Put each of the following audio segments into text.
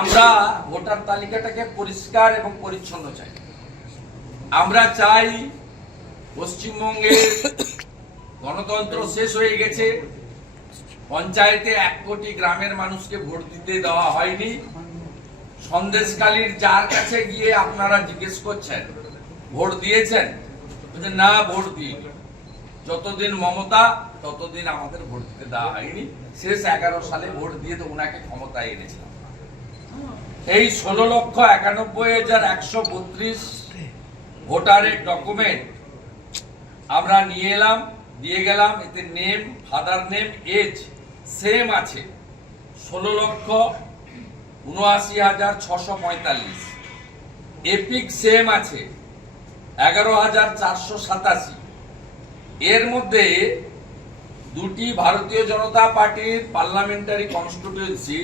আমরা ভোটার তালিকাটাকে পরিষ্কার এবং পরিচ্ছন্ন চাই। আমরা চাই পশ্চিমবঙ্গের গণতন্ত্র শেষ হয়ে গেছে, পঞ্চায়েতে এক কোটি গ্রামের মানুষকে ভোট দিতে দেওয়া হয়নি। সন্দেশকালীর যার কাছে গিয়ে আপনারা জিজ্ঞেস করছেন, ভোট দিয়েছেন? না, ভোট দিইনি। যতদিন মমতা, ততদিন আমাদের ভোট দিতে দেওয়া হয়নি। শেষ এগারো সালে ভোট দিয়ে তো ওনাকে ক্ষমতায় এনেছিলাম। এই ষোলো লক্ষ একানব্বই হাজার একশো বত্রিশ ভোটারের ডকুমেন্ট আমরা নিয়ে এলাম, দিয়ে গেলাম, এতে name father name age same আছে। ষোলো লক্ষ উনআশি হাজার ছশো পঁয়তাল্লিশ। এপিক সেম আছে, এগারো হাজার চারশো সাতাশি। এর মধ্যে দুটি ভারতীয় জনতা পার্টির পার্লামেন্টারি কনস্টিটিউয়েন্সি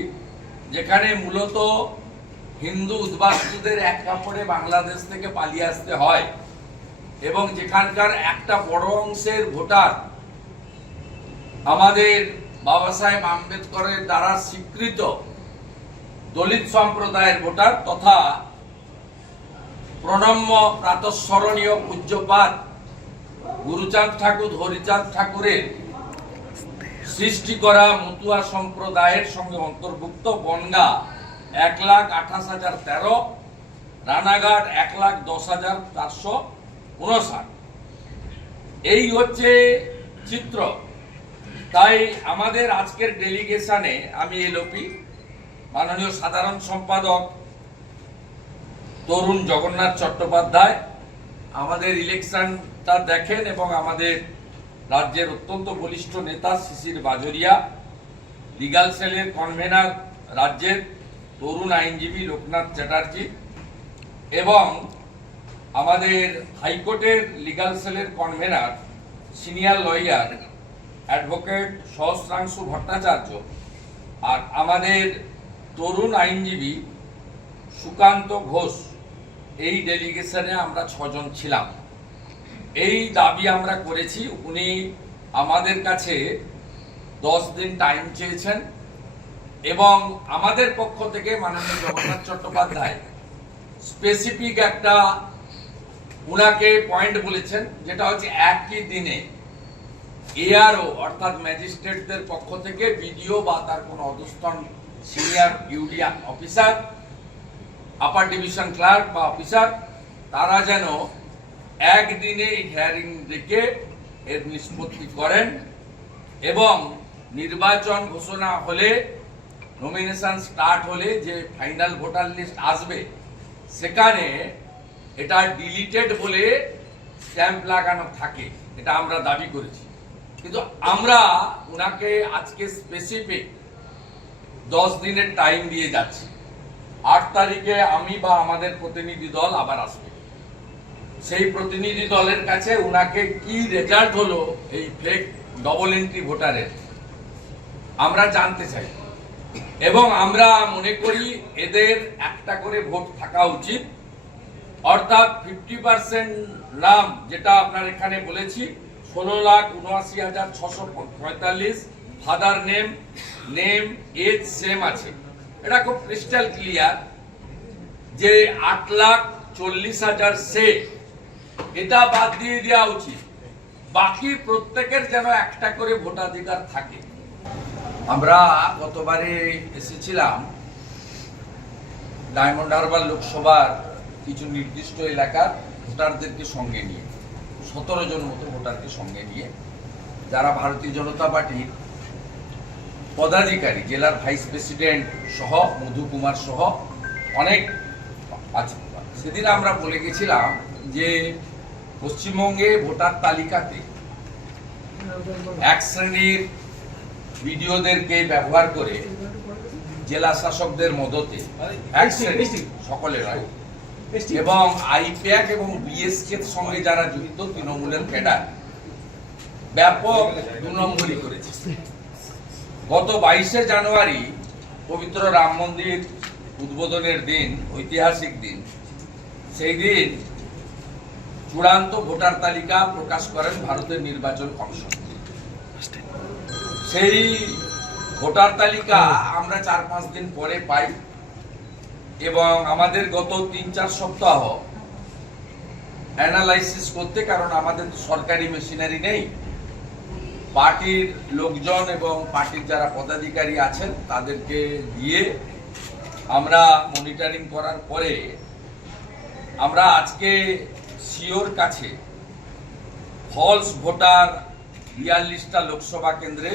যেখানে মূলত হিন্দু উদ্বাস্তুদের এক কাপড়ে বাংলাদেশ থেকে পালিয়ে আসতে হয় এবং যেখানকার একটা বড় অংশের ভোটার আমাদের বাবা সাহেব আম্বেদকরের দ্বারা স্বীকৃত দলিত সম্প্রদায়ের ভোটার তথা প্রণম্য প্রাতঃস্মরণীয় পূজ্যপাত গুরুচাঁদ ঠাকুর, হরিচাঁদ ঠাকুরের সৃষ্টি করা মতুয়া সম্প্রদায়ের সঙ্গে অন্তর্ভুক্ত বনগা এক লাখ আঠাশ হাজার তেরো, রানাঘাট এক লাখ দশ হাজার চারশো উনষাট। এই হচ্ছে চিত্র। তাই আমাদের আজকের ডেলিগেশনে আমি এলোপি মাননীয় সাধারণ সম্পাদক তরুণ জগন্নাথ চট্টোপাধ্যায়। আমাদের ইলেকশনটা দেখেন এবং আমাদের রাজ্যের অত্যন্ত বলিষ্ঠ নেতা শিশির বাজরিয়া, লিগাল সেলের কনভেনার রাজ্যের তরুণ আইনজীবী লোকনাথ চ্যাটার্জি এবং আমাদের হাইকোর্টের লিগাল সেলের convener, senior lawyer, advocate Sahasranshu Bhattacharya আর আমাদের তরুণ আইনজীবী সুকান্ত ঘোষ, এই ডেলিগেশনে আমরা ছজন ছিলাম। এই দাবি আমরা করেছি। উনি আমাদের কাছে দশ দিন টাইম চেয়েছেন। এবং আমাদের পক্ষ থেকে মাননীয় জগন্নাথ চট্টোপাধ্যায় স্পেসিফিক একটা উনাকে পয়েন্ট বলেছেন, যেটা হচ্ছে একই দিনে এআরও অর্থাৎ ম্যাজিস্ট্রেটদের পক্ষ থেকে বিডিও বা তার কোনো অধস্তন সিনিয়র ইউডিয়া অফিসার আপার ডিভিশন ক্লার্ক বা অফিসার তারা যেন একদিনে হিয়ারিং রেখে এর নিষ্পত্তি করেন এবং নির্বাচন ঘোষণা হলে নমিনেশন স্টার্ট হলে যে ফাইনাল ভোটার লিস্ট আসবে, সেখানে এটা ডিলিটেড বলে স্ট্যাম্প লাগানো থাকে, এটা আমরা দাবি করেছি। কিন্তু আমরা ওনাকে আজকে স্পেসিফিক দশ দিনের টাইম দিয়ে যাচ্ছি। আট তারিখে আমি বা আমাদের প্রতিনিধি দল আবার আসবে। সেই প্রতিনিধি দলের কাছে ওনাকে কি রেজাল্ট হলো, এই ফেক ডবল এন্ট্রি ভোটারের আমরা জানতে চাই। এবং আমরা মনে করি এদের একটা করে ভোট থাকা উচিত। অর্থাৎ ফিফটি পার্সেন্ট নাম যেটা আপনার এখানে বলেছি, ষোলো লাখ উনআশি হাজার ছশো পঁয়তাল্লিশ father name name, age same আছে। এটা খুব ক্রিস্টাল ক্লিয়ার যে আট লাখ চল্লিশ হাজার সে। এটা বাদ দিয়ে দেওয়া উচিত। বাকি প্রত্যেকের যেন একটা করে ভোটাধিকার থাকে। আমরা গতবারে এসেছিলাম ডায়মন্ড হারবার লোকসভার কিছু নির্দিষ্ট এলাকার ভোটারদেরকে সঙ্গে নিয়ে, সতেরো জন মতো ভোটারকে সঙ্গে নিয়ে, যারা ভারতীয় জনতা পার্টির পদাধিকারী, জেলার ভাইস প্রেসিডেন্ট সহ, মধু কুমার সহ অনেক আছে। সেদিন আমরা বলে গেছিলাম যে পশ্চিমবঙ্গে ভোটার তালিকাতে এক শ্রেণির ভিডিওদেরকে ব্যবহার করে জেলা শাসকদের মদতে সকলের এবং আইপ্যাক এবং বিএসকে সঙ্গে যারা যুক্ত তৃণমূলের ক্যাডার ব্যাপক দু নম্বরই করেছে। গত বাইশে জানুয়ারি পবিত্র রাম মন্দির উদ্বোধনের দিন ঐতিহাসিক দিন সেই দিন চূড়ান্ত ভোটার তালিকা প্রকাশ করেন ভারতের নির্বাচন কমিশন। সেই ভোটার তালিকা আমরা চার পাঁচ দিন পরে পাই। এবং আমাদের গত তিন চার সপ্তাহ অ্যানালাইসিস করতে, কারণ আমাদের তো সরকারি মেশিনারি নেই। পার্টির লোকজন এবং পার্টির যারা পদাধিকারী আছেন, তাদেরকে দিয়ে আমরা মনিটরিং করার পরে আমরা আজকে সিওর কাছে ফলস ভোটার বিয়াল্লিশটা লোকসভা কেন্দ্রে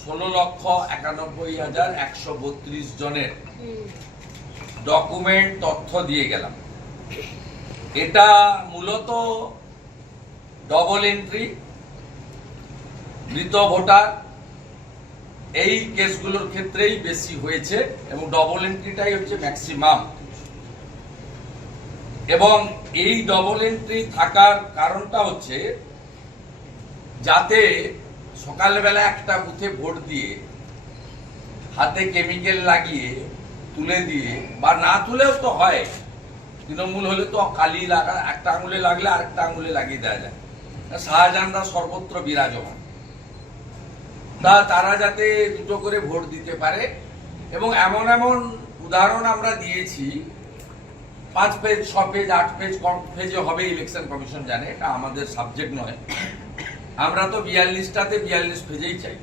ষোলো লক্ষ একানব্বই হাজার একশো বত্রিশ জনের ডকুমেন্ট তথ্য দিয়ে গেলাম। এটা মূলত ডবল এন্ট্রি মৃত ভোটার এই কেসগুলোর ক্ষেত্রেই বেশি হয়েছে এবং ডবল এন্ট্রিটাই হচ্ছে ম্যাক্সিমাম এবং এই ডবল এন্ট্রি থাকার কারণটা হচ্ছে যাতে সকালবেলা একটা বুথে ভোট দিয়ে হাতে কেমিক্যাল লাগিয়ে তুলে দিয়ে, বা না তুলেও তো হয়। তৃণমূল হলে তো কালি লাগা, একটা আঙুলে লাগলে আরেকটা আঙুলে লাগিয়ে দেওয়া যায়। শাহজাহানরা সর্বত্র বিরাজমান। তা তারা যাতে দুটো করে ভোট দিতে পারে, এবং এমন এমন উদাহরণ আমরা দিয়েছি, পাঁচ পেজ ছ পেজ আট পেজ পেজে হবে ইলেকশন কমিশন জানে, এটা আমাদের সাবজেক্ট নয়। আমরা তো বিয়াল্লিশটাতে বিয়াল্লিশ ভেজেই চাই।